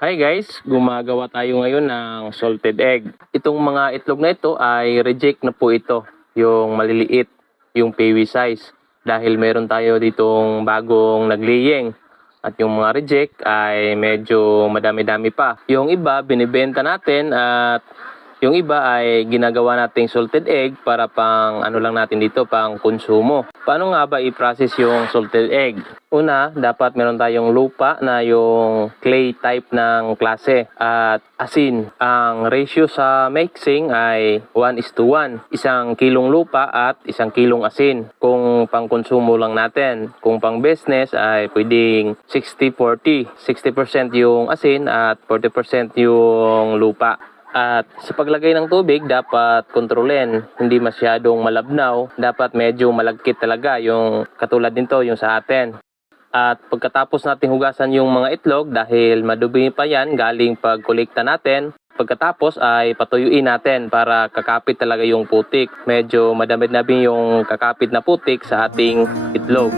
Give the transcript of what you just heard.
Hi guys, gumagawa tayo ngayon ng salted egg. Itong mga itlog na ito ay reject na po ito, yung maliliit, yung peewee size. Dahil meron tayo ditong bagong naglaying. At yung mga reject ay medyo madami-dami pa. Yung iba binibenta natin at yung iba ay ginagawa nating salted egg para pang ano lang natin dito, pang konsumo. Paano nga ba i-process yung salted egg? Una, dapat meron tayong lupa na yung clay type ng klase at asin. Ang ratio sa mixing ay 1:1. Isang kilong lupa at isang kilong asin. Kung pang konsumo lang natin. Kung pang business ay pwedeng 60-40. 60% yung asin at 40% yung lupa. At sa paglagay ng tubig, dapat kontrolin. Hindi masyadong malabnaw. Dapat medyo malagkit talaga yung katulad nito, yung sa atin. At pagkatapos natin hugasan yung mga itlog, dahil madumi pa yan galing pagkolekta natin, pagkatapos ay patuyuin natin para kakapit talaga yung putik. Medyo madami-dami yung kakapit na putik sa ating itlog.